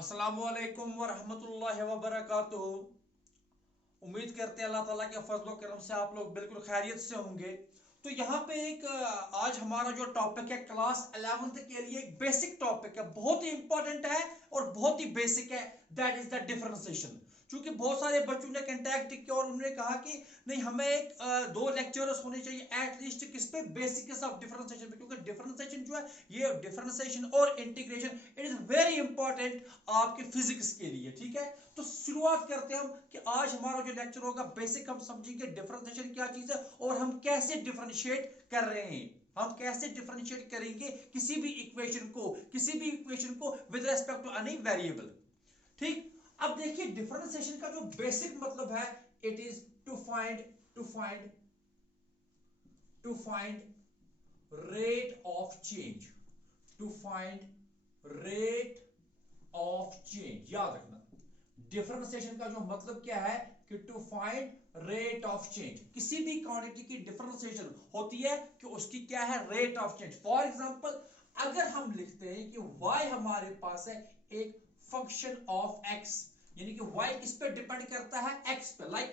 अस्सलामुअलैकुम वरहमतुल्लाहि वबरकातुहू। उम्मीद करते हैं अल्लाह ताला के फजल करम से आप लोग बिल्कुल खैरियत से होंगे। तो यहाँ पे आज हमारा जो टॉपिक है क्लास 11th के लिए एक बेसिक टॉपिक है, बहुत ही इंपॉर्टेंट है और बहुत ही बेसिक है, दैट इज द डिफरेंशिएशन। क्योंकि बहुत सारे बच्चों ने कांटेक्ट किया और उन्होंने कहा कि नहीं हमें दो लेक्चरर्स होने चाहिए एटलीस्ट किस पे, बेसिक्स ऑफ डिफरेंशिएशन पे, क्योंकि डिफरेंशिएशन जो है ये डिफरेंशिएशन और integration it is very important आपके फिजिक्स के लिए। ठीक है, तो शुरुआत करते हैं हम कि आज हमारा जो लेक्चर होगा बेसिक हम समझेंगे डिफरेंशिएशन क्या चीज है और हम कैसे डिफरेंशिएट कर रहे हैं, हम कैसे डिफरेंशिएट करेंगे किसी भी इक्वेशन को with respect to any variable. ठीक, अब देखिए डिफरेंशिएशन का जो बेसिक मतलब है it is to find rate of change, to find rate of change. याद रखना डिफरेंशिएशन का जो मतलब क्या है कि to find rate of change. किसी भी क्वांटिटी की डिफरेंशिएशन होती है कि उसकी क्या है, rate of change. For example अगर हम लिखते हैं कि y हमारे पास है एक फंक्शन ऑफ x, यानी कि y किस पे डिपेंड करता है, x पे। लाइक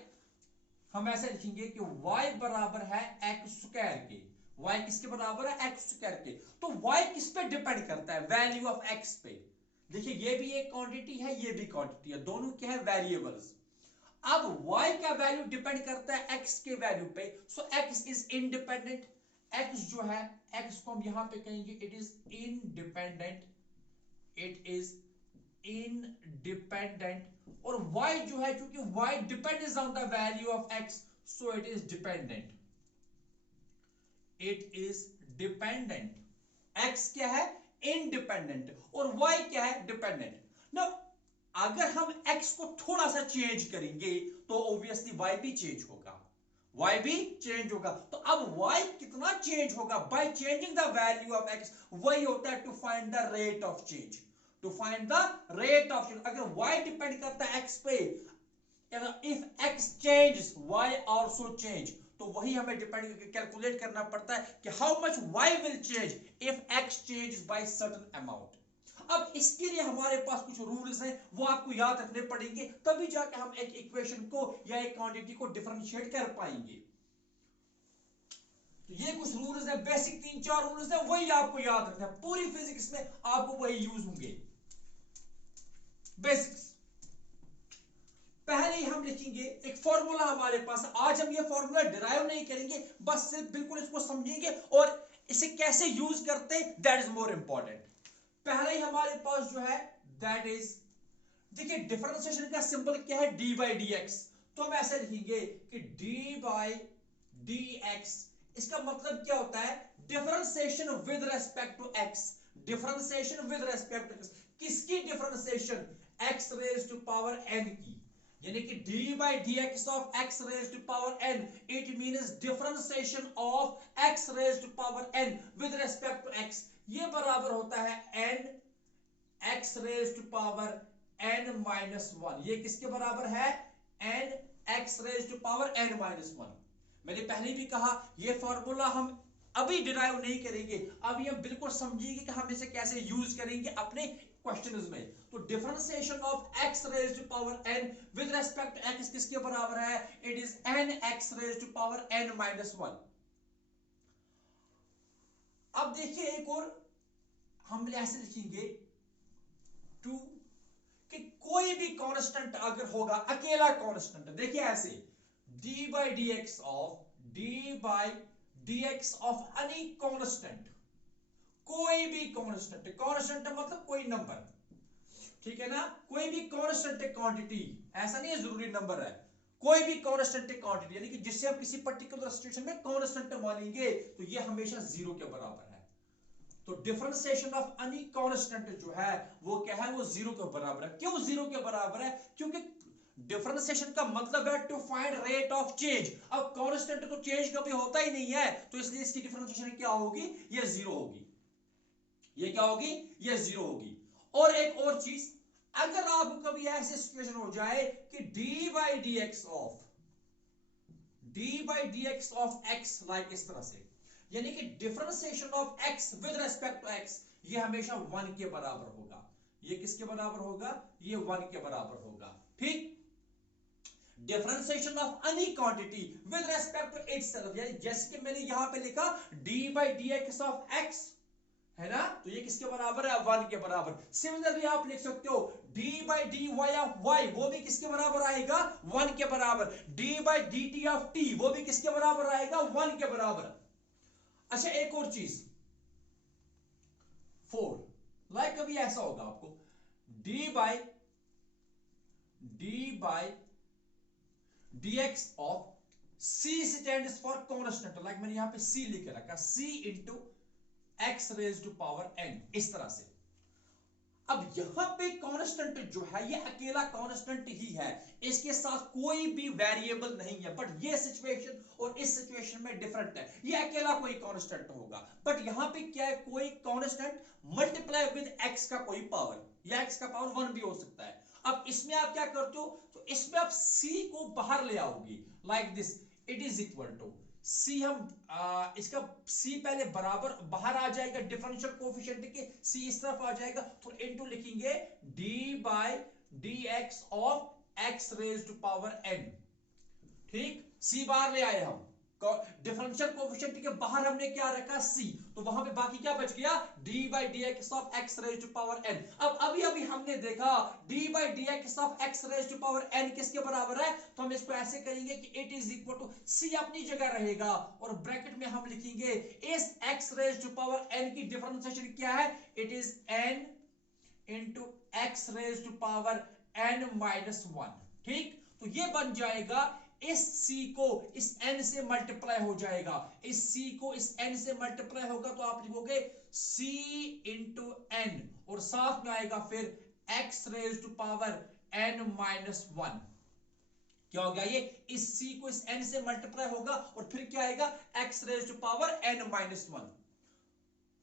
हम ऐसे लिखेंगे कि y बराबर है x स्क्वायर के, y किसके बराबर है, x स्क्वायर के। तो y किस पे डिपेंड करता है, वैल्यू ऑफ x पे। देखिए ये भी एक क्वांटिटी है, ये भी क्वांटिटी है, दोनों क्या है, वेरिएबल्स। अब y का वैल्यू डिपेंड करता है x के वैल्यू पे, सो x इज इंडिपेंडेंट। x जो है, x को हम यहां पे कहेंगे it is independent, it is independent. और y जो है, क्योंकि y depends on the value of x, so it is dependent, it is dependent. x क्या है, इंडिपेंडेंट, और y क्या है, डिपेंडेंट। नाउ अगर हम x को थोड़ा सा चेंज करेंगे तो ऑब्वियसली y भी चेंज होगा, y भी चेंज होगा। तो अब y कितना चेंज होगा, by changing the value of x, वही होता है to find the rate of change, to find the rate of change. अगर y डिपेंड करता है x पे, if x changes y also change, तो वही हमें डिपेंड कैलकुलेट करना पड़ता है कि how much y will change if x changes by certain amount. अब इसके लिए हमारे पास कुछ रूल्स हैं, वो आपको याद रखने पड़ेंगे, तभी जाकर हम एक इक्वेशन को या एक क्वांटिटी को डिफरेंशिएट कर पाएंगे। तो ये कुछ रूल्स हैं, बेसिक 3-4 रूल्स हैं, वही आपको याद रखना है। पूरी फिजिक्स में आपको वही यूज होंगे, बेसिक्स। पहले ही हम लिखेंगे एक फॉर्मूला हमारे पास। आज हम ये फॉर्मूला डिराइव नहीं करेंगे, बस सिर्फ बिल्कुल इसको समझेंगे और इसे कैसे यूज करते हैं, दैट इज मोर इंपॉर्टेंट। पहले ही हमारे पास जो है दैट इज, देखिए डिफरेंशिएशन का सिंबल क्या है, डी बाई डी एक्स। तो हम ऐसे लिखेंगे कि डी बाई डी एक्स, इसका मतलब क्या होता है, differentiation with respect to x, differentiation with respect to x. किसकी differentiation, x raise to power n की, यानी कि d by dx of x raised to power n, it means differentiation of x raised to power n with respect to x, ये बराबर होता है n x raised to power n minus 1। ये किसके बराबर है, n x raised to power n minus 1। मैंने पहले भी कहा ये फॉर्मूला हम अभी डिराइव नहीं करेंगे, अभी हम बिल्कुल समझेंगे कि हम इसे कैसे यूज करेंगे अपने क्वेश्चंस में। तो differentiation of x raised to power n with respect to x किसके बराबर है, it is n x raised to power n minus 1। अब देखिए एक और हम ऐसे लिखेंगे टू, कि कोई भी कांस्टेंट अगर होगा, अकेला कांस्टेंट, देखिए ऐसे d by dx of any constant, कोई भी कांस्टेंट, कांस्टेंट मतलब कोई नंबर, ठीक है ना, कोई भी कांस्टेंट क्वांटिटी, ऐसा नहीं है जरूरी नंबर है, कोई भी कांस्टेंट क्वांटिटी, यानी कि जिससे हम किसी पर्टिकुलर सिचुएशन में कांस्टेंट मानेंगे तो ये हमेशा जीरो के बराबर है। तो डिफरेंशिएशन ऑफ एनी कांस्टेंट जो है वो क्या है, वो जीरो के बराबर है। क्यों जीरो के बराबर है, क्योंकि डिफरेंशिएशन का मतलब है to find rate of change. अब कांस्टेंट तो चेंज कभी होता ही नहीं है, तो इसलिए इसकी डिफरेंशिएशन क्या होगी, ये जीरो होगी, ये क्या होगी, ये जीरो होगी। और एक और चीज, अगर आपको कभी ऐसी सिचुएशन हो जाए कि d by d x of x, like इस तरह से, यानी कि differentiation of x with respect to x ये हमेशा 1 के बराबर होगा, ये किसके बराबर होगा, ये 1 के बराबर होगा। ठीक, differentiation of any quantity with respect to itself, यानी जैसे कि मैंने यहां पे लिखा d by d x of x है ना, तो ये किसके बराबर है, 1 के बराबर। सिमिलरली आप लिख सकते हो d by d y of y, वो भी किसके बराबर आएगा, 1 के बराबर। d by D T of t, वो भी किसके बराबर आएगा, 1 के बराबर। अच्छा एक और चीज 4, लाइक कभी ऐसा होगा आपको d by dx of c stands for constant, like मैंने यहां पे c लिख के रखा, c into x raise to power n, इस तरह से। अब यहां पे कांस्टेंट जो है ये अकेला कांस्टेंट ही है, इसके साथ कोई भी वेरिएबल नहीं है। बट ये सिचुएशन और इस सिचुएशन में डिफरेंट है, ये अकेला कोई कांस्टेंट होगा, बट यहां पे क्या है, कोई कांस्टेंट मल्टीप्लाई विद x का कोई पावर, या x का पावर 1 भी हो सकता है। अब इसमें आप क्या करते हो, तो इसमें आप c को बाहर ले आओगे, like this, it is equal to c, हम इसका c पहले बराबर बाहर आ जाएगा डिफरेंशियल कोएफिशिएंट के, c इस तरफ आ जाएगा, तो इनटू लिखेंगे d by d x of x raise to power n। ठीक, c बाहर ले आए हम, डिफरेंशियल कोएफिशिएंट के बाहर हमने क्या रखा, c, तो वहां पे बाकी क्या बच गया, d by d x of x raise to power n। अब अभी हमने देखा d by d x of x raise to power n किसके बराबर है, तो हम इसको ऐसे करेंगे कि it is equal to c अपनी जगह रहेगा और ब्रैकेट में हम लिखेंगे इस x raise to power n की डिफरेंशिएशन क्या है, it is n into x raise to power n minus 1। ठीक, तो ये बन जाएगा, इस c को इस n से मल्टीप्लाई हो जाएगा, इस c को इस n से मल्टीप्लाई होगा, तो आप लिखोगे c इंटू n और साथ में आएगा फिर x raise to power n minus 1। क्या हो गया, ये इस c को इस n से मल्टीप्लाई होगा और फिर क्या आएगा, x raise to power n minus 1।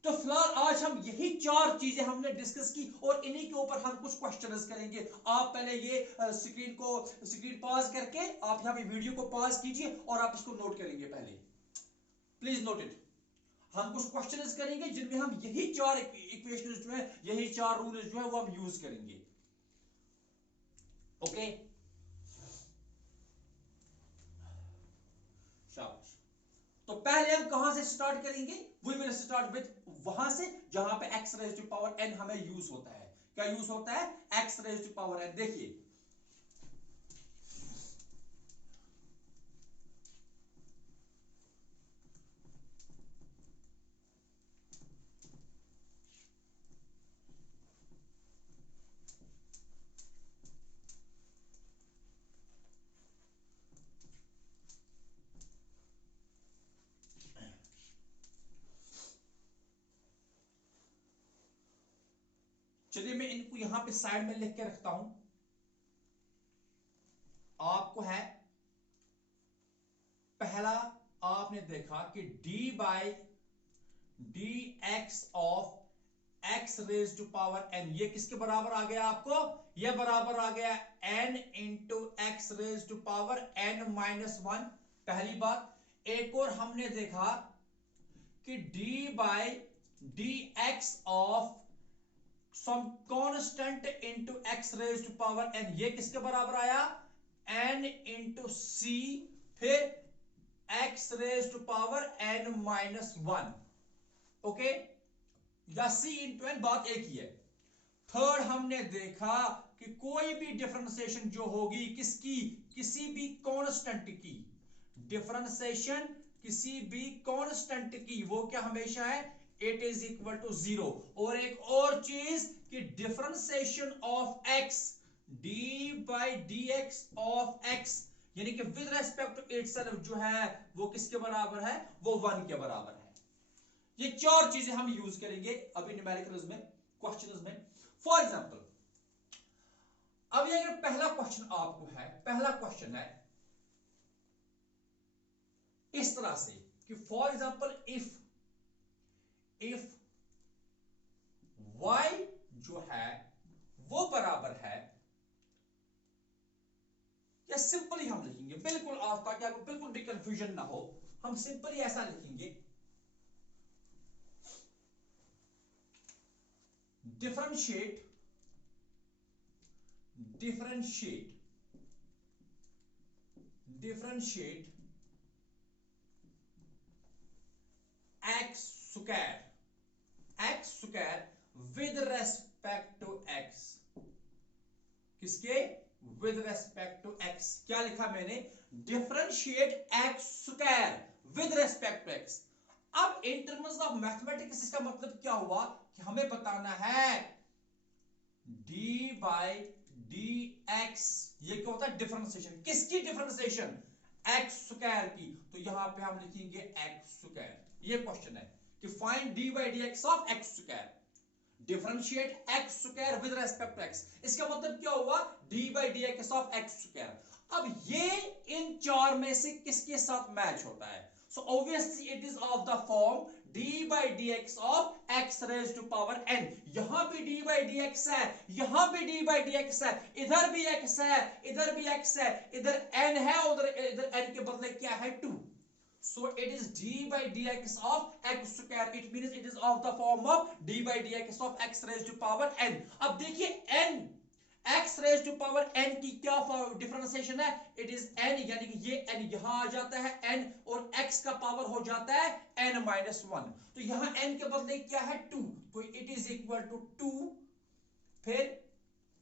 तो फिलहाल आज हम यही 4 चीजें हमने डिस्कस की और इन्हीं के ऊपर हम कुछ क्वेश्चंस करेंगे। आप पहले ये स्क्रीन पॉज करके आप यहाँ पे वीडियो को पॉज कीजिए और आप इसको नोट करेंगे, पहले प्लीज नोट इट। हम कुछ क्वेश्चंस करेंगे जिनमें हम यही 4 इक्वेशंस जो है, यही 4 रूल्स जो है वो हम यूज करेंगे। ओके, शाबाश। तो पहले हम कहां से स्टार्ट करेंगे, वी विल स्टार्ट विद वहां से जहां पे x raise to power n हमें यूज होता है। क्या यूज होता है, x raise to power n। देखिए चलिए मैं इनको यहां पे साइड में लिख के रखता हूं। आपको है पहला, आपने देखा कि d by d x of x raise to power n, ये किसके बराबर आ गया आपको, ये बराबर आ गया n into x raise to power n minus 1। पहली बात। एक और हमने देखा कि d by d x of some constant into x raise to power n, ये किसके बराबर आया, n इंटू c फिर x raise to power n minus 1। Okay, या c इंटू n, बात एक ही है। थर्ड हमने देखा कि कोई भी डिफरेंशिएशन जो होगी किसकी, किसी भी कांस्टेंट की, डिफरेंशिएशन किसी भी कांस्टेंट की, वो क्या हमेशा है, इट इज इक्वल टू 0। और एक और चीज कि differentiation of x, d by d x of x, यानी कि विद रेस्पेक्ट टू इटसेल्फ जो है वो किसके बराबर है, वो 1 के बराबर है। ये 4 चीजें हम यूज करेंगे अभी न्यूमेरिकल्स में, क्वेश्चंस में। फॉर एग्जांपल, अब ये अगर पहला क्वेश्चन आपको है, पहला क्वेश्चन है इस तरह से कि फॉर एग्जांपल इफ y जो है वो बराबर है, या सिंपली हम लिखेंगे बिल्कुल आप, ताकि आपको बिल्कुल भी कंफ्यूजन ना हो, हम सिंपली ऐसा लिखेंगे, differentiate differentiate x square with respect to x, किसके with respect to x, क्या लिखा मैंने, differentiate x square with respect to x। अब in terms of mathematics इसका मतलब क्या हुआ कि हमें बताना है d by dx, ये क्या होता है, डिफरेंशिएशन। किसकी डिफरेंशिएशन, x स्क्वायर की। तो यहां पे हम लिखेंगे x स्क्वायर। ये क्वेश्चन है कि find d by dx of x square, differentiate x square with respect to x। इसका मतलब क्या हुआ, d by dx of x square. अब ये इन चार में से किसके साथ मैच होता है, so obviously it is of the form d by dx of x raised to power n। यहां भी d by dx है, यहां भी d by dx है, इधर भी x है, इधर भी x है, इधर n है, उधर इधर n के बदले क्या है, 2। So it is d by dx of x square, it means it is of the form of d by dx of x raised to power n। अब देखिए n, x raised to power n की क्या differentiation है, it is n, यानी कि ये n यहां आ जाता है n, और x का पावर हो जाता है n minus 1। तो यहां n के बदले क्या है, 2, तो it is equal to 2, फिर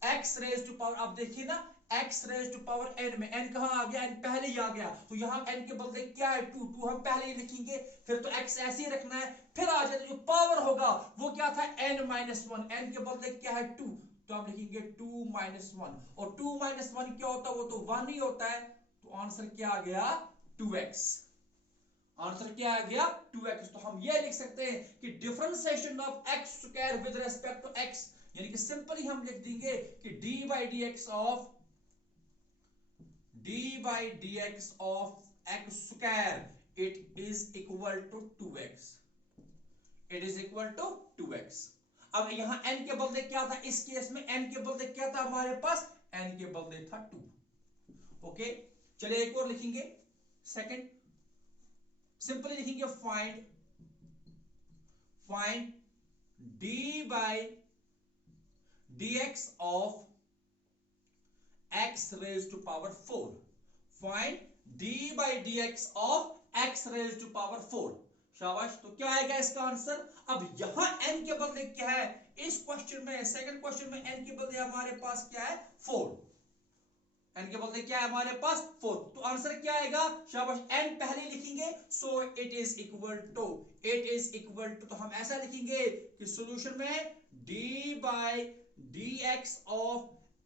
x raised to power, अब देखिए ना x raised to power n में n कहां आ गया, n पहले ही आ गया, तो यहां n के बदले क्या है, 2, 2 हम पहले ही लिखेंगे, फिर तो x ऐसे ही रखना है, फिर आ जाता है जो पावर होगा वो क्या था, n minus 1, n के बदले क्या है, 2, तो हम लिखेंगे 2 minus 1, और 2 minus 1 क्या होता है, वो तो 1 ही होता है, तो आंसर क्या आ गया, 2x। आंसर क्या आ गया, 2x। तो हम ये लिख सकते हैं कि differentiation of x square with respect to x, यानी कि सिंपली हम लिख देंगे कि d by dx of x square, it is equal to 2x, it is equal to 2x। अब यहां n के बदले क्या था, इस केस में n के बदले क्या था हमारे पास, n के बदले था 2। ओके, चलिए एक और लिखेंगे, सेकंड सिंपली लिखेंगे find d by dx of x raised to power 4, find d by dx of x raised to power 4। शाबाश, तो क्या आएगा इसका आंसर। अब यहां n के बदले क्या है, इस क्वेश्चन में, सेकंड क्वेश्चन में n के बदले हमारे पास क्या है, 4, n के बदले क्या है हमारे पास, 4, तो आंसर क्या आएगा, शाबाश, n पहले लिखेंगे, so it is equal to, तो हम ऐसा लिखेंगे कि सॉल्यूशन में d by dx of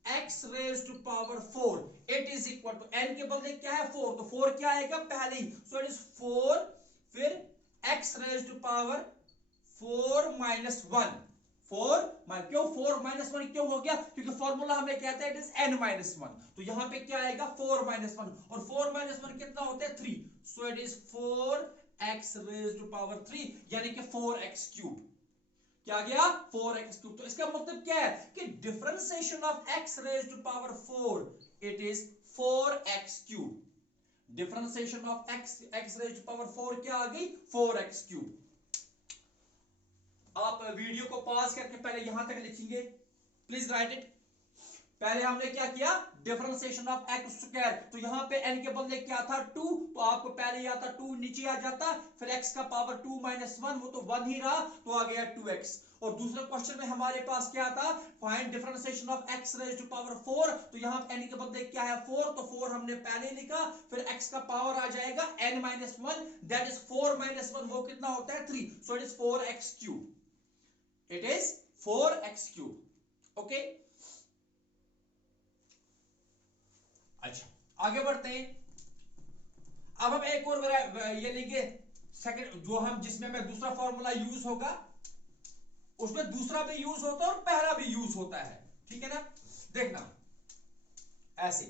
x raised to power 4, it is equal to, n के बदले क्या है, 4, तो 4 क्या आएगा पहले ही, सो इट इज 4, फिर x raised to power 4 minus 1, 4 क्यों 4 minus 1 क्यों हो गया, क्योंकि फॉर्मूला हमें कहता है इट इज n minus 1, तो यहां पे क्या आएगा 4 minus 1, और 4 minus 1 कितना होता है 3, सो it is 4x raised to power 3, यानी कि 4x क्यूब, क्या गया 4x क्यूब। तो इसका मतलब क्या है कि differentiation of x raised to power 4, it is 4x cube, differentiation of x raised to power 4 क्या आ गई, 4x क्यूब। आप वीडियो को पॉज करके पहले यहां तक लिखेंगे, प्लीज राइट इट। पहले हमने क्या किया, डिफरेंशिएशन ऑफ x स्क्वायर, तो यहां पे n के बदले क्या था 2, तो आपको पहले ही आता 2 नीचे आ जाता, फिर x का पावर 2 minus 1, वो तो 1 ही रहा, तो आ गया 2x। और दूसरे क्वेश्चन में हमारे पास क्या था, find differentiation of x raised to power 4, तो यहां पे n के बदले क्या है 4, तो 4 हमने पहले लिखा, फिर x का पावर आ जाएगा n minus 1, that is 4 minus 1, वो कितना होता है 3, सो it is 4x cube, it is 4x cube। Okay, अच्छा आगे बढ़ते हैं। अब हम एक और ये लेंगे सेकंड, जो हम जिसमें में दूसरा फॉर्मूला यूज होगा, उसमें दूसरा भी यूज होता है और पहला भी यूज होता है, ठीक है ना। देखना ऐसे,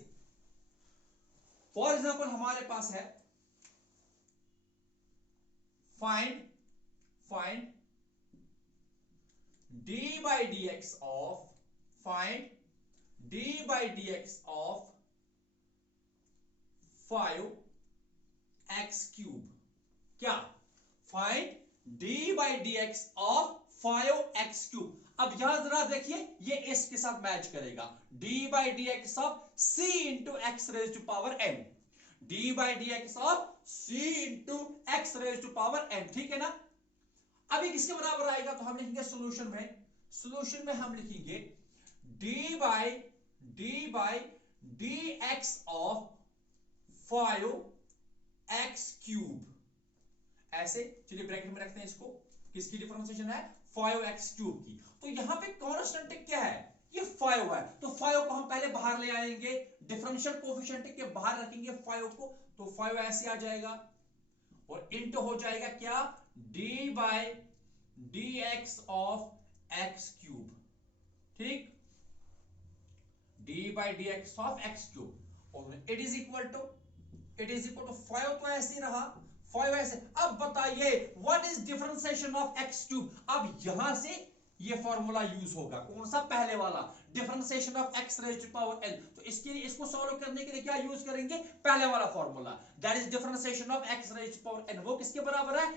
फॉर एग्जांपल हमारे पास है find d by dx of, find d by dx of 5x cube, क्या, find d by dx of 5x cube. अब यहां जरा देखिए ये इस के साथ मैच करेगा, d by d x of c into x raise to power n, d by d x of c into x raise to power n, ठीक है ना। अभी किसके बराबर आएगा, तो हम लिखेंगे सोल्यूशन में हम लिखेंगे D by d x of 5x cube, ऐसे। चलिए ब्रैकेट में रखते हैं इसको, किसकी डिफरेंशिएशन है, 5x क्यूब की। तो यहां पे कांस्टेंट क्या है, ये 5 है, तो 5 को हम पहले बाहर ले आएंगे, डिफरेंशियल कोएफिशिएंट के बाहर रखेंगे 5 को, तो 5 ऐसे आ जाएगा और इंटू हो जाएगा क्या, d by d x of x cube, ठीक, d by d x of x cube, और इट इज इक्वल टू 5 तो ऐसे ही रहा, 5 ऐसे। अब बताइए what is differentiation of x cube. अब यहां से ये फॉर्मूला यूज होगा, कौन सा, पहले वाला, differentiation of x raise to power n. तो इसके लिए, इसको सॉल्व करने के लिए क्या यूज करेंगे, पहले वाला formula, that is differentiation of x raise to power n. वो किसके बराबर है,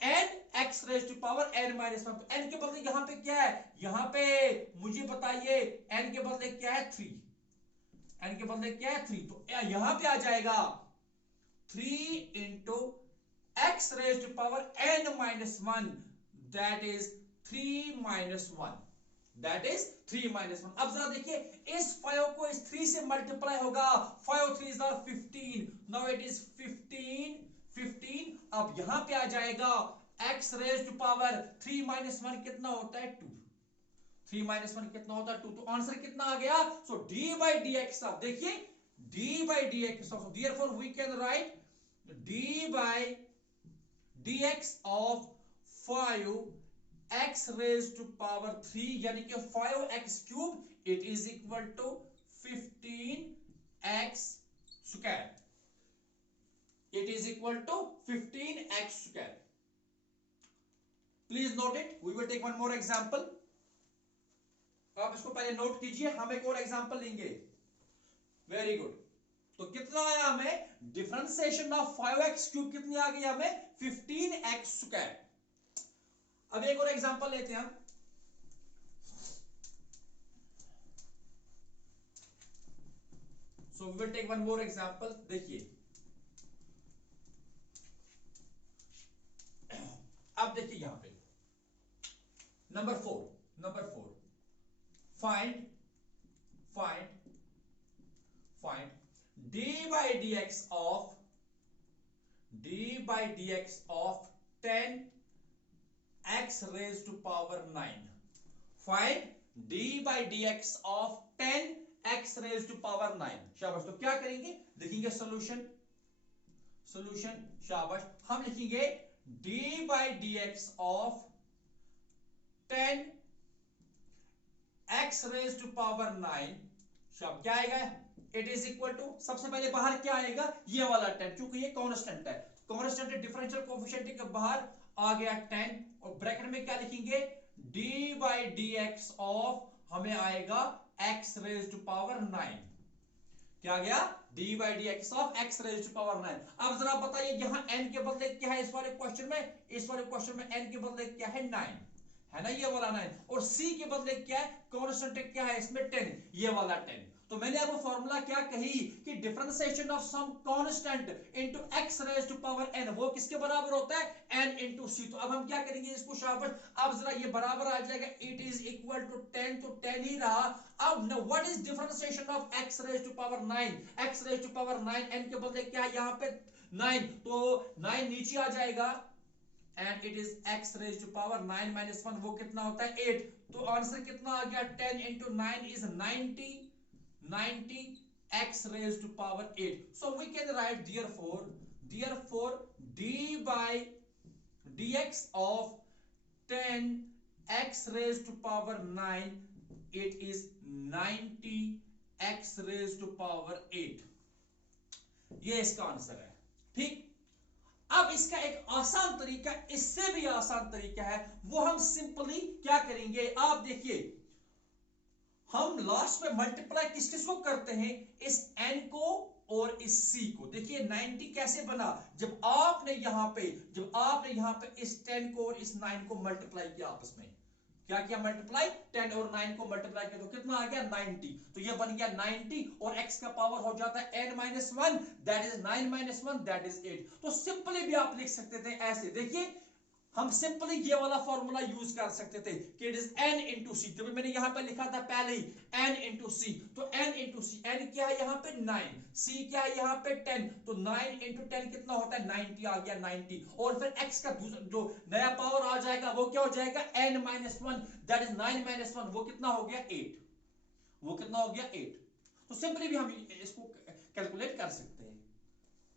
n x raise to power n minus 1। तो एन के बदले यहां पे क्या है, यहां पे मुझे बताइए एन के बदले क्या है, 3, एन के बदले क्या है, 3, तो यहां पे आ जाएगा 3 into x raise to power n minus 1, that is 3 minus 1, that is 3 minus 1। अब जरा देखिए इस 5 को इस 3 से मल्टीप्लाई होगा, 5 3 आर 15, नाउ इट इज 15। अब यहां पे आ जाएगा x raise to power 3 minus 1 कितना होता है, 2, 3 माइनस 1 कितना होता है, 2। तो आंसर कितना आ गया, so d by d x of, देखिए d by d x of, therefore we can write d by d x of 5x raise to power 3 यानी कि 5x cube, it is equal to 15x square, it is equal to 15x square. Please note it. We will take one more example. आप इसको पहले note कीजिए, हम एक और example लेंगे। Very good. तो कितना आया हमें, डिफरेंशिएशन ऑफ 5x क्यूब कितनी आ गई हमें, 15x स्क्वायर। अब एक और एग्जांपल लेते हैं हम। So we will take one more example. देखिए अब देखिए यहां पे number 4 find d by d x of 10 x raise to power 9। Find d by d x of 10 x raise to power 9। शाबाश। तो क्या करेंगे, लिखेंगे सॉल्यूशन, शाबाश। हम लिखेंगे d by d x of 10 x raise to power 9, शब क्या आएगा, इट इज इक्वल टू, सबसे पहले बाहर क्या आएगा, ये वाला 10, क्योंकि ये कांस्टेंट है, कांस्टेंट डिफरेंशियल कोएफिशिएंट के बाहर आ गया 10, और ब्रैकेट में क्या लिखेंगे, d by d x of, हमें आएगा x रेज टू पावर 9, क्या आ गया, d by d x of x raise to power 9। अब जरा बताइए यहां n के बदले क्या है, इस वाले क्वेश्चन में n के बदले क्या है, 9 है ना, ये वाला 9, और c के बदले क्या है, कांस्टेंट क्या है इसमें, 10, ये वाला 10। तो मैंने आपको फॉर्मूला क्या कही कि differentiation of some constant into x raise to power n, वो किसके बराबर होता है, n इनटू c। तो अब हम क्या करेंगे इसको, शाबाश। अब जरा ये बराबर आ जाएगा, इट इज इक्वल टू 10, तो 10 ही रहा। अब what is differentiation of x raise to power 9, x raise to power 9, n के बदले क्या है यहां पे 9, तो 9 नीचे आ जाएगा, and it is x raise to power 9 minus 1, वो कितना होता है, 8। तो आंसर कितना आ गया, 10 into 9 is 90 x raised to power 8. So we can write therefore d by dx of 10 x raised to power 9, it is 90 x raised to power 8। ये इसका आंसर है, ठीक। अब इसका एक आसान तरीका, इससे भी आसान तरीका है, वो हम सिंपली क्या करेंगे, आप देखिए हम लास्ट में मल्टीप्लाई किस किस को करते हैं, इस n को और इस c को, देखिए 90 कैसे बना, जब आपने यहां पे इस 10 को और इस 9 को मल्टीप्लाई किया आपस में, क्या किया मल्टीप्लाई, 10 और 9 को मल्टीप्लाई किया तो कितना आ गया 90, तो ये बन गया 90 और x का पावर हो जाता है n minus 1, that is 9 minus 1, that is 8। तो सिंपली भी आप लिख सकते थे ऐसे, देखिए हम सिंपली ये वाला फॉर्मूला यूज कर सकते थे कि इट इज n इंटू सी, तो मैंने यहां पे लिखा था पहले ही n इंटू सी, तो n इंटू सी, n क्या है यहां पे 9, c क्या है यहां पे 10, तो 9 इंटू 10 कितना होता है 90, आ गया 90, और फिर x का जो नया पावर आ जाएगा वो क्या हो जाएगा n minus 1, that is 9 minus 1, वो कितना हो गया 8, वो कितना हो गया 8। तो सिंपली भी हम इसको कैलकुलेट कर सकते हैं,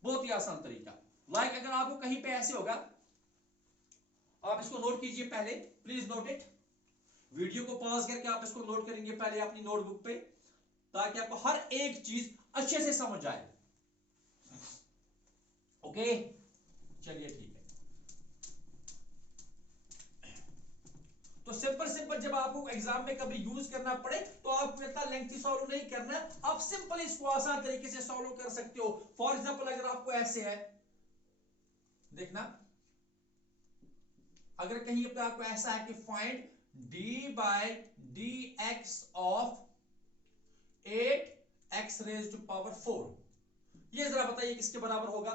बहुत ही आसान तरीका। लाइक अगर आपको कहीं पे ऐसे होगा, आप इसको नोट कीजिए पहले, प्लीज नोट इट, वीडियो को पॉज करके आप इसको नोट करेंगे पहले अपनी नोटबुक पे, ताकि आपको हर एक चीज अच्छे से समझ आए। ओके चलिए ठीक है। तो सिंपल जब आपको एग्जाम में कभी यूज करना पड़े तो आपको इतना लेंथी सॉल्व नहीं करना, आप सिंपल इसको आसान तरीके से सॉल्व कर सकते हो। फॉर एग्जांपल अगर आपको ऐसे है, देखना अगर कहीं पे आपको ऐसा है कि find d by d x of 8x raise to power 4, ये जरा बताइए किसके बराबर होगा।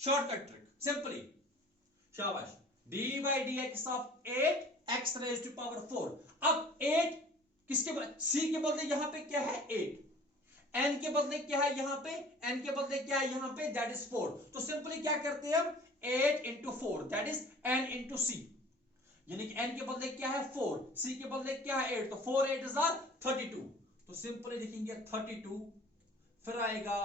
शॉर्टकट ट्रिक सिंपली, शाबाश, d by d x of 8x raise to power 4। अब 8 किसके c के बदले यहां पे क्या है 8, n के बदले क्या है यहां पे, n के बदले क्या है यहां पे, दैट इज 4। तो सिंपली क्या करते हैं हम 8 into 4, that is n into c, यानी कि n के बदले क्या है 4, c के बदले क्या है 8, तो 4 8 इज 32। तो सिंपली लिखेंगे 32, फिर आएगा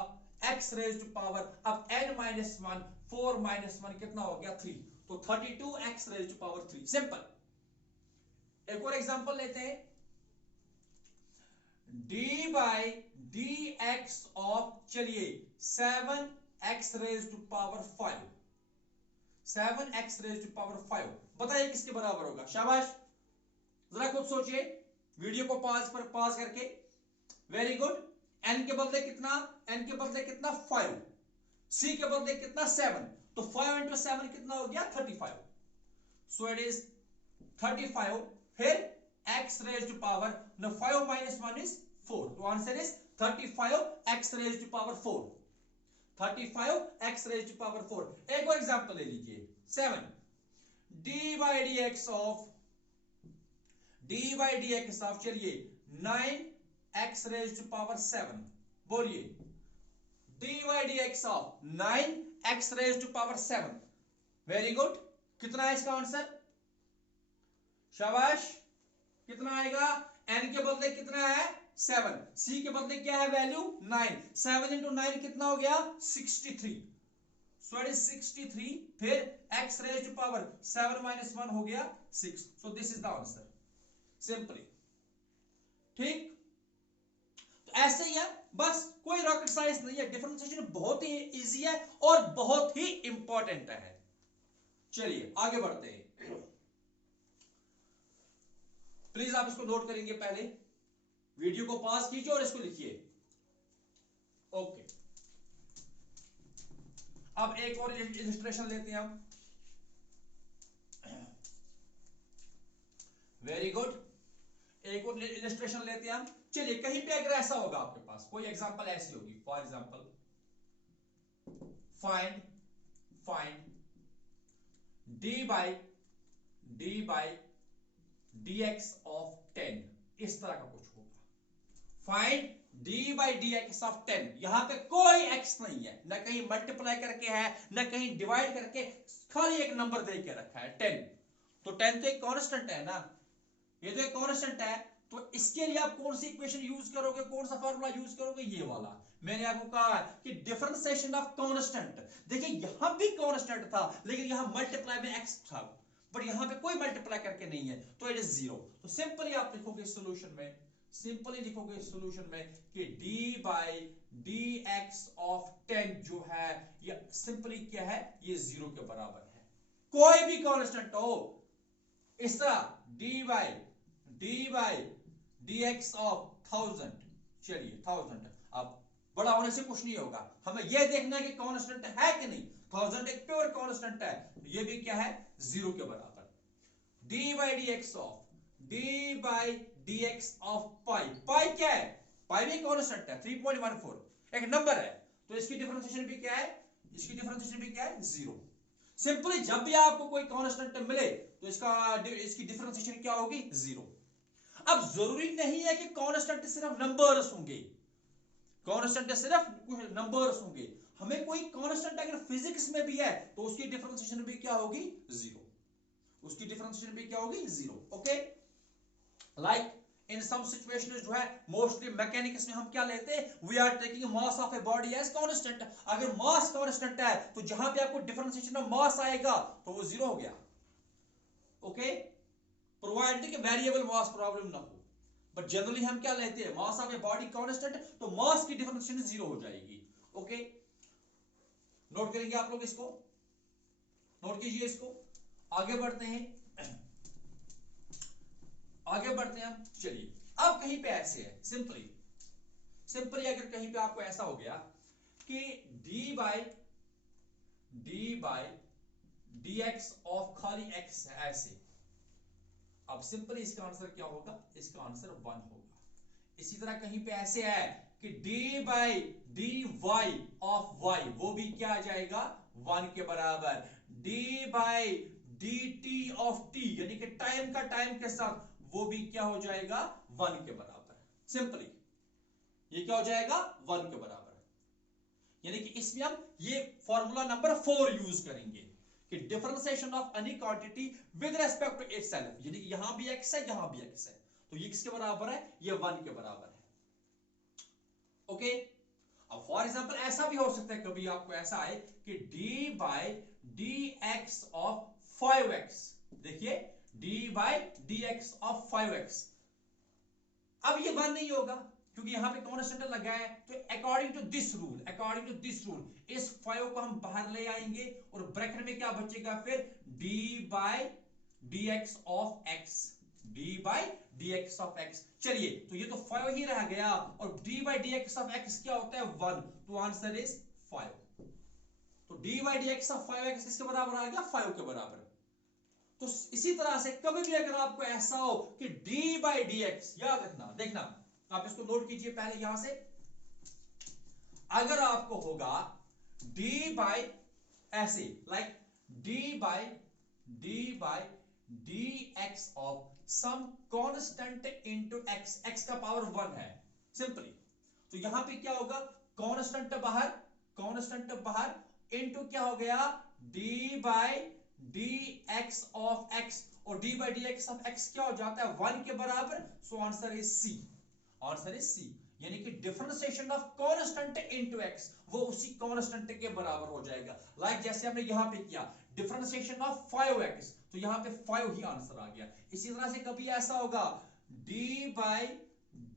x रेज टू पावर, अब n माइनस 1, 4 माइनस 1 कितना हो गया 3, तो 32 x raise to power 3। Simple. एक और एग्जांपल लेते हैं, d by d x of, चलिए 7x raise to power 5, 7x raise to power 5, बताइए किसके बराबर होगा। शाबाश, जरा खुद सोचिए, वीडियो को पॉज करके, वेरी गुड। n के बदले कितना, n के बदले कितना 5, c के बदले कितना 7, तो 5 इंटू 7 कितना हो गया 35, सो इट इज 35, फिर x raise to power, now 5 minus 1 is 4, तो answer is 35x raise to power 4, 35x raise to power 4। एक और एग्जांपल ले लीजिए, 7 d by d x of, चलिए 9x रेज टू पावर 7, बोलिए d by d x of 9x raise to power 7, very good. कितना है इसका answer, शाबाश, कितना आएगा, n के बदले कितना है 7, c के बदले क्या है वैल्यू 9, 7 इंटू 9 कितना हो गया 63, सो इट इज 63, फिर x raise to power 7 minus 1 हो गया 6, so this is the answer, simply. ठीक, तो ऐसे ही है, बस कोई रॉकेट साइंस नहीं है, डिफरेंशिएशन बहुत ही इजी है और बहुत ही इंपॉर्टेंट है। चलिए आगे बढ़ते हैं, प्लीज आप इसको नोट करेंगे पहले, वीडियो को पॉज कीजिए और इसको लिखिए। ओके, अब एक और इलस्ट्रेशन लेते हैं हम, वेरी गुड, एक और इलस्ट्रेशन लेते हैं हम। चलिए कहीं पे अगर ऐसा होगा आपके पास कोई एग्जांपल ऐसी होगी, for example find d by d x of 10, इस तरह का कुछ होगा। Find d by d x of 10, यहां पे कोई x नहीं है, ना कहीं मल्टीप्लाई करके है, ना कहीं डिवाइड करके, खाली एक नंबर दे के रखा है 10। तो 10 तो एक कांस्टेंट है ना, ये तो एक कांस्टेंट है, तो इसके लिए आप कौन सी इक्वेशन यूज करोगे, कौन सा फार्मूला यूज करोगे, ये वाला। मैंने आपको कहा कि डिफरेंशिएशन ऑफ कांस्टेंट, देखिए यहां भी कांस्टेंट था लेकिन यहां मल्टीप्लाई में x था, बट यहां पे कोई मल्टीप्लाई करके नहीं है, तो इट इज 0। तो सिंपली आप लिखोगे सॉल्यूशन में, सिंपली लिखोगे सॉल्यूशन में कि d by d x of 10 जो है ये सिंपली क्या है, ये 0 के बराबर है, कोई भी कांस्टेंट हो। इस तरह d by d x of 1000, चलिए 1000, अब बड़ा होने से कुछ नहीं होगा, हमें यह देखना है कि कांस्टेंट है कि नहीं। 1000 एक प्योर कांस्टेंट है, ये भी क्या है, 0 के बराबर। d by dx ऑफ पाई, पाई क्या है, पाई भी कांस्टेंट है, 3.14 एक नंबर है, तो इसकी डिफरेंशिएशन भी क्या है, इसकी डिफरेंशिएशन भी क्या है, 0। सिंपली जब भी आपको कोई कांस्टेंट मिले तो इसकी डिफरेंशिएशन क्या होगी, 0। अब जरूरी नहीं है कि कांस्टेंट सिर्फ नंबर्स होंगे, कांस्टेंट सिर्फ कुछ नंबर्स होंगे, हमें कोई कांस्टेंट अगर फिजिक्स में भी है तो उसकी डिफरेंशिएशन भी क्या होगी, 0, उसकी डिफरेंशिएशन भी क्या होगी, 0। Okay, like in some situations जो है मोस्टली मैकेनिक्स में हम क्या लेते हैं, we are taking mass of a body as constant. अगर मास कांस्टेंट है तो जहां पे आपको डिफरेंशिएशन ऑफ मास आएगा तो वो 0 हो गया। ओके, प्रोवाइडेड कि वेरिएबल मास प्रॉब्लम ना हो, बट जनरली हम क्या लेते हैं, मास ऑफ ए बॉडी कांस्टेंट, तो मास की डिफरेंशिएशन 0 हो जाएगी। ओके, नोट करेंगे आप लोग, इसको नोट कीजिए, इसको आगे बढ़ते हैं, आगे बढ़ते हैं हम। चलिए, अब कहीं पे ऐसे है, सिंपली अगर कहीं पे आपको ऐसा हो गया कि d बाई dx ऑफ खाली x है ऐसे, अब सिंपली इसका आंसर क्या होगा, इसका आंसर 1 होगा। इसी तरह कहीं पे ऐसे है कि d by dy of y, वो भी क्या आ जाएगा, 1 के बराबर। d by dt of t, यानी कि टाइम का टाइम के साथ, वो भी क्या हो जाएगा, 1 के बराबर। सिंपली ये क्या हो जाएगा, 1 के बराबर। यानी कि इसमें हम ये फॉर्मूला नंबर 4 यूज करेंगे कि differentiation of any quantity with respect to itself, यानी कि यहां भी x है, यहां भी x है, तो ये किसके बराबर है, ये 1 के बराबर है। ओके, अब फॉर एग्जांपल ऐसा भी हो सकता है, कभी आपको ऐसा आए कि d by dx of 5x, देखिए d by dx of 5x, अब ये 1 नहीं होगा क्योंकि यहां पे कांस्टेंट लगा है, तो अकॉर्डिंग टू दिस रूल इस 5 को हम बाहर ले आएंगे और ब्रैकेट में क्या बचेगा फिर, d by dx of x, d by dx of x। चलिए, तो ये तो 5 ही रह गया, और d by dx of x क्या होता है, 1, तो आंसर इज 5। तो d by dx of 5x किसके बराबर आ गया, 5 के बराबर। तो इसी तरह से कभी भी अगर आपको ऐसा हो कि d बाई dx, याद रखना, देखना आप इसको नोट कीजिए पहले यहां से, अगर आपको होगा d बाई ऐसे, like d by dx of some constant into x, x का पावर 1 है सिंपली, तो यहां पे क्या होगा, कांस्टेंट बाहर इनटू क्या हो गया, d by dx of x, और d by dx of x क्या हो जाता है, 1 के बराबर। सो आंसर इज C, यानी कि differentiation of constant into x वो उसी कांस्टेंट के बराबर हो जाएगा। लाइक जैसे हमने यहां पे किया डिफरेंशिएशन ऑफ 5x, तो यहां पे 5 ही आंसर आ गया। इसी तरह से कभी ऐसा होगा d by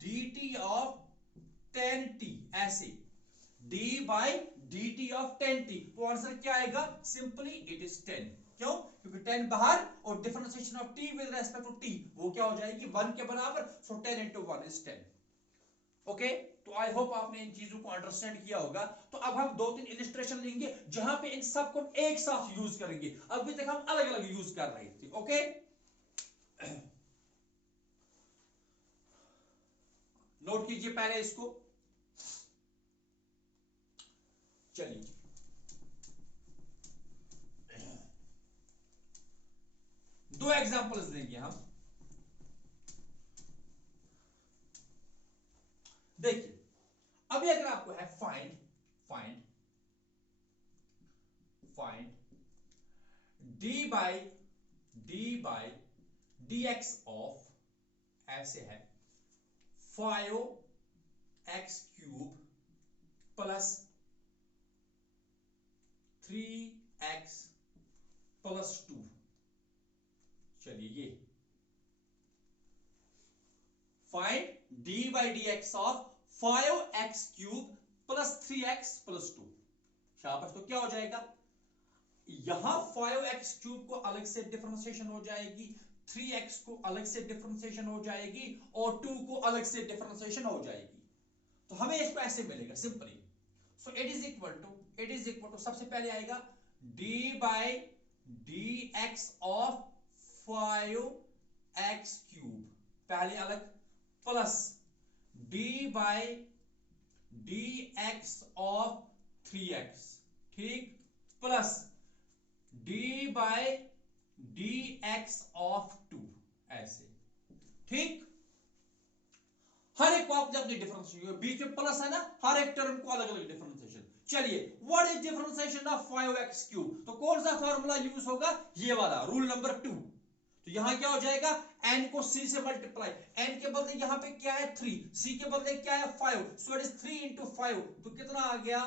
dt of 10t, ऐसे d by dt of 10t, तो आंसर क्या आएगा, सिंपली इट इज 10। क्यों, क्योंकि 10 बाहर और differentiation of t with respect to t वो क्या हो जाएगी, 1 के बराबर। सो 10 into 1 is 10। ओके, तो आई होप आपने इन चीजों को अंडरस्टैंड किया होगा। तो अब हम 2-3 इलिस्ट्रेशन लेंगे जहां पे इन सब को एक साथ यूज करेंगे, अभी तक हम अलग अलग यूज कर रहे थे। ओके, नोट कीजिए पहले इसको। चलिए, दो एग्जांपल्स देंगे हम। देखिए, अभी अगर आपको है find d by dx of, ऐसे है 5x cube plus 3x plus 2। चलिए, ये find d by dx of 5x cube plus 3x plus 2। शाबाश, तो क्या हो जाएगा, यहां 5x क्यूब को अलग से डिफरेंशिएशन हो जाएगी, 3x को अलग से डिफरेंशिएशन हो जाएगी, और 2 को अलग से डिफरेंशिएशन हो जाएगी। तो हमें इसको ऐसे मिलेगा simply. So it is equal to सबसे पहले आएगा d by d x of 5x cube, पहले अलग, plus d by d x of 3x, ठीक, plus d by d x of 2, ऐसे, ठीक। हर एक को आपने अपनी डिफरेंशिएशन, बीच में प्लस है ना, हर एक टर्म को अलग अलग डिफरेंशिएशन। चलिए what is differentiation of 5x cube, तो कौन सा फार्मूला यूज होगा, ये वाला, रूल नंबर 2। तो यहां क्या हो जाएगा, n को c से मल्टीप्लाई, n के बदले यहां पे क्या है 3, c के बदले क्या है 5, सो इट इज 3 into 5, तो कितना आ गया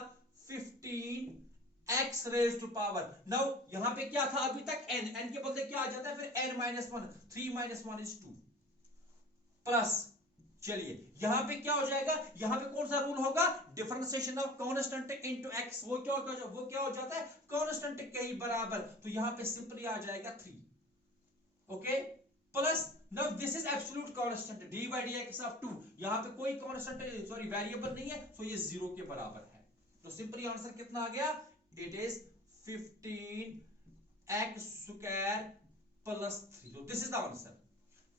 15x raise to power. Now यहां पे क्या था अभी तक n के बदले क्या आ जाता है फिर n minus 1, 3 minus 1 is 2, plus, चलिए यहां पे क्या हो जाएगा, यहां पे कौन सा रूल होगा, differentiation of constant into x, वो क्या हो जाता है कांस्टेंट के ही बराबर, तो यहां पे सिंपली आ जाएगा 3, okay, plus now this is absolute constant d by dx of 2, यहां पे कोई कांस्टेंट सॉरी वेरिएबल नहीं है, तो ये 0 के बराबर है, तो सिंपली आंसर कितना आ गया, it is 15x square plus 3, तो this is the answer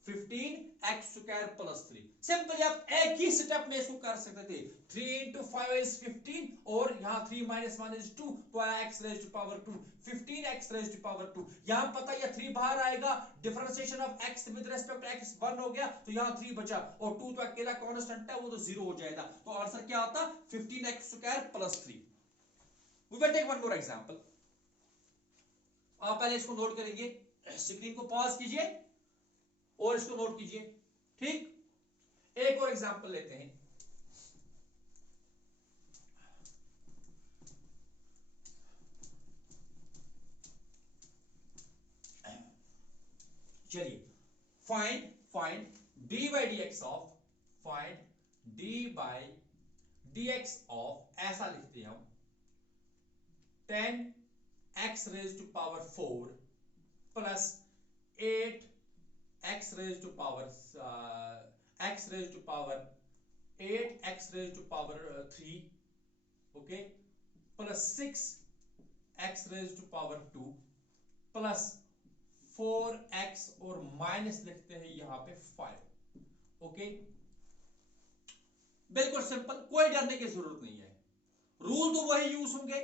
15x square plus 3। Simply आप एक ही स्टेप में इसको कर सकते थे, 3 into 5 is 15, और यहां 3 minus 1 is 2, तो आया x raised to power 2, 15x raised to power 2। यहां पता है 3 बाहर आएगा, differentiation of x with respect to x 1 हो गया, तो यहां 3 बचा, और 2 तो अकेला कांस्टेंट है, वो तो 0 हो जाएगा, तो आंसर क्या आता 15x square plus 3। We will take one more example. आप पहले इसको नोट करेंगे, स्क्रीन को पॉज कीजिए और इसको नोट कीजिए, ठीक। एक और एग्जांपल लेते हैं, चलिए find d by d x of, find d by d x of, ऐसा लिखते हैं हम 10x raise to power 4 plus 8x raised to power x raised to power 8x raised to power 3, okay, plus 6x raised to power 2 plus 4x और minus लिखते हैं यहां पे 5, okay. बिल्कुल सिंपल, कोई डरने की जरूरत नहीं है, रूल तो वही यूज होंगे।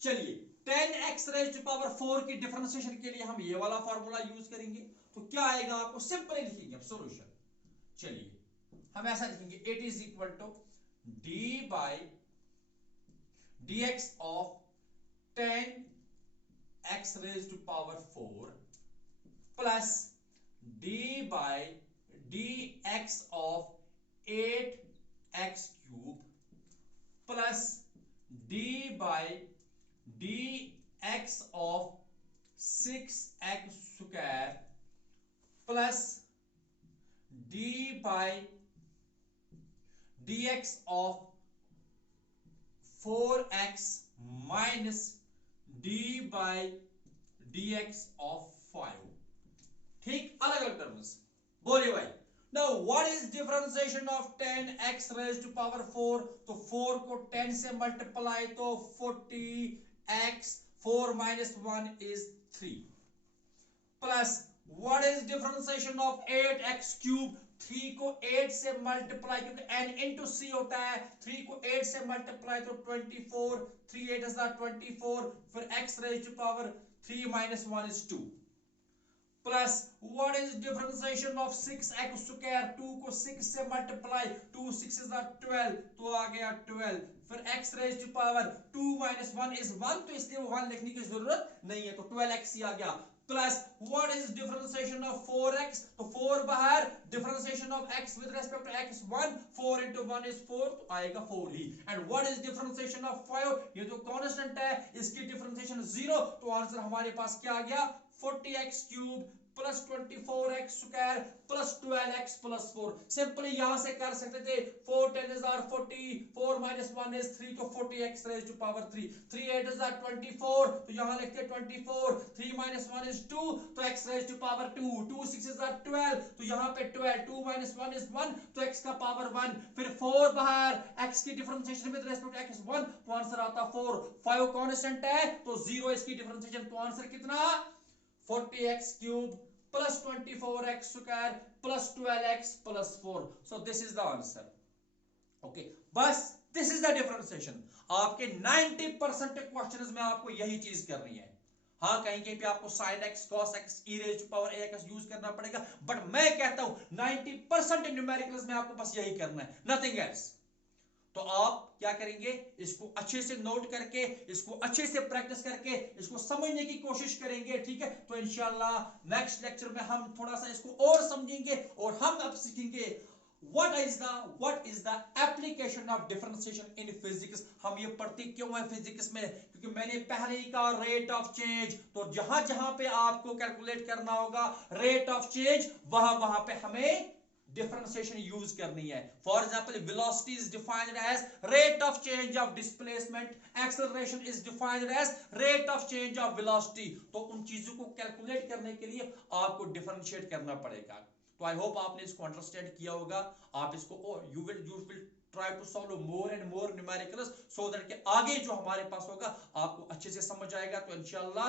चलिए 10x raised to power 4 की डिफरेंशिएशन के लिए हम ये वाला फार्मूला यूज करेंगे, तो क्या आएगा आपको, सिंपली लिखेंगे सॉल्यूशन। चलिए हम ऐसा लिखेंगे, it is equal to d by d x of 10x raise to power 4 plus d by d x of 8x cube plus d by d x of 6x square plus d by dx of 4x minus d by dx of 5, ठीक, अलग अलग terms बोलिए भाई। Now what is differentiation of 10x raised to power 4, तो 4 को 10 से multiply तो 40x, 4 minus 1 is 3, plus what is differentiation of 8x cube, 3 को 8 से मल्टीप्लाई, क्योंकि n into c होता है, 3 को 8 से मल्टीप्लाई तो 24, 3 8 is 24, फिर x raised to power 3 minus 1 is 2, plus what is differentiation of 6x square, 2 को 6 से मल्टीप्लाई, 2 6 is 12, तो आ गया 12, फिर x raised to power 2 minus 1 is 1, तो इसलिए 1 लिखने की जरूरत नहीं है, तो 12x ही आ गया, plus what is differentiation of 4x, तो 4 बाहर, differentiation of x with respect to x 1, 4 into 1 is 4, तो आएगा 4 ही, and what is differentiation of 5, ये जो constant है इसकी differentiation 0, तो आंसर हमारे पास क्या आ गया 40x cube plus 24x² plus 12x plus 4। Simply यहां से कर सकते थे 4 10 are 40, 4 minus 1 is 3, तो 40x raised to power 3, 3 8 are 24, तो यहां लिखते 24, 3 minus 1 is 2, तो x raised to power 2, 2 6 are 12, तो यहां पे 12, 2 minus 1 is 1, तो x का पावर 1, फिर 4 बाहर, x की differentiation with respect to x is 1, तो आंसर आता 4, 5 कांस्टेंट है तो 0 इसकी डिफरेंशिएशन, तो आंसर कितना 40x cube plus 24x square plus 12x plus 4. So this is the answer. Okay, बस this is the differentiation. आपके 90% क्वेश्चंस में आपको यही चीज करनी है। हाँ, कहीं कहीं पे आपको sin x cos x e raised to power ax use करना पड़ेगा, बट मैं कहता हूं 90% न्यूमेरिकल्स में आपको बस यही करना है, नथिंग एल्स। तो आप क्या करेंगे, इसको अच्छे से नोट करके, इसको अच्छे से प्रैक्टिस करके, इसको समझने की कोशिश करेंगे, ठीक है। तो इंशाल्लाह नेक्स्ट लेक्चर में हम थोड़ा सा इसको और समझेंगे और हम अब सीखेंगे what is the application of differentiation in physics। हम ये पढ़ते क्यों है फिजिक्स में, क्योंकि मैंने पहले ही कहा रेट ऑफ चेंज, तो जहां जहां पे आपको कैलकुलेट करना होगा रेट ऑफ चेंज, वहां वहां पे हमें डिफरेंशिएशन यूज करनी है। For example velocity is defined as rate of change of displacement, acceleration is defined as rate of change of velocity. तो उन चीजों को कैलकुलेट करने के लिए आपको डिफरेंशिएट करना पड़ेगा। तो आई होप आपने इसको अंडरस्टैंड किया होगा। आप इसको you will try to solve more and more numericals so that कि आगे जो हमारे पास होगा आपको अच्छे से समझ आएगा। तो इंशाल्लाह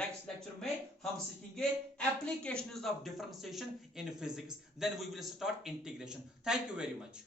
नेक्स्ट लेक्चर में हम सीखेंगे applications of differentiation in physics, then we will start integration. Thank you very much.